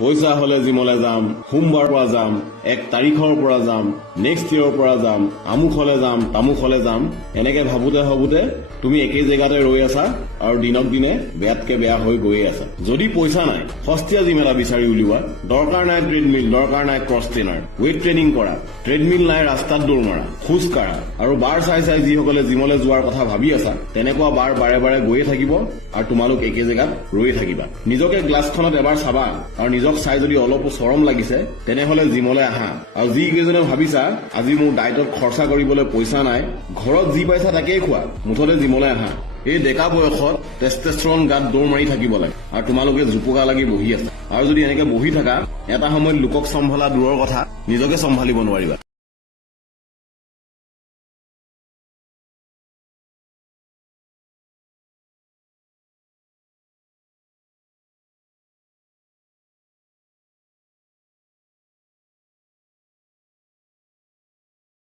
পইচা হলে জিমলে যাম, সোমবাৰৰ পৰা যাম, 1 তাৰিখৰ পৰা যাম, নেক্সট ইয়েৰৰ পৰা যাম, আমুক হলে যাম, তামুক হলে যাম, এনেকে ভাবোতে ভাবোতে তুমি একেই জেগাতে ৰৈ আছা আৰু দিনক দিনে বেয়াতকে বেয়া হৈ গৈয়ে আছা। যদি পইচা নাই, সস্তীয়া জিম এটা বিচাৰি উলিওৱা। দৰকাৰ নাই ট্ৰেডমিল, দৰকাৰ নাই ক্ৰছ ট্ৰেইনাৰ, ৱেইট ট্ৰেইনিং কৰা। ট্ৰেডমিল নাই ৰাস্তাত দৌৰ মাৰা, খোজ কাঢ়া আৰু বাৰ চাই চাই যিসকলে জিমলৈ যোৱাৰ কথা ভাবি আছা, তেনেকুৱা বাৰ বাৰে বাৰে গৈয়ে থাকিব আৰু তোমালোক একে জেগাত ৰৈয়ে থাকিবা। নিজকে গ্লাছখনত এবাৰ চাবা আৰু নিজক চাই যদি অলপো চৰম লাগিছে, তেনেহলে জিমলৈ আহা। আৰু যিকেইজনে ভাবিছা আজি মোৰ ডায়েটত খৰচা কৰিবলৈ পইচা নাই, ঘৰত যি পাইছা তাকেই খোৱা, মুঠতে জিমলৈ আহা। এই ডেকা বয়সত টেষ্টেষ্টৰন গাত দৌৰ মাৰি থাকিব লাগে আৰু তোমালোকে জোপোকা লাগি বহি আছা। আৰু যদি এনেকে বহি থাকা, এটা সময়ত লোকক চম্ভালা দূৰৰ কথা, নিজকে চম্ভালিব নোৱাৰিবা।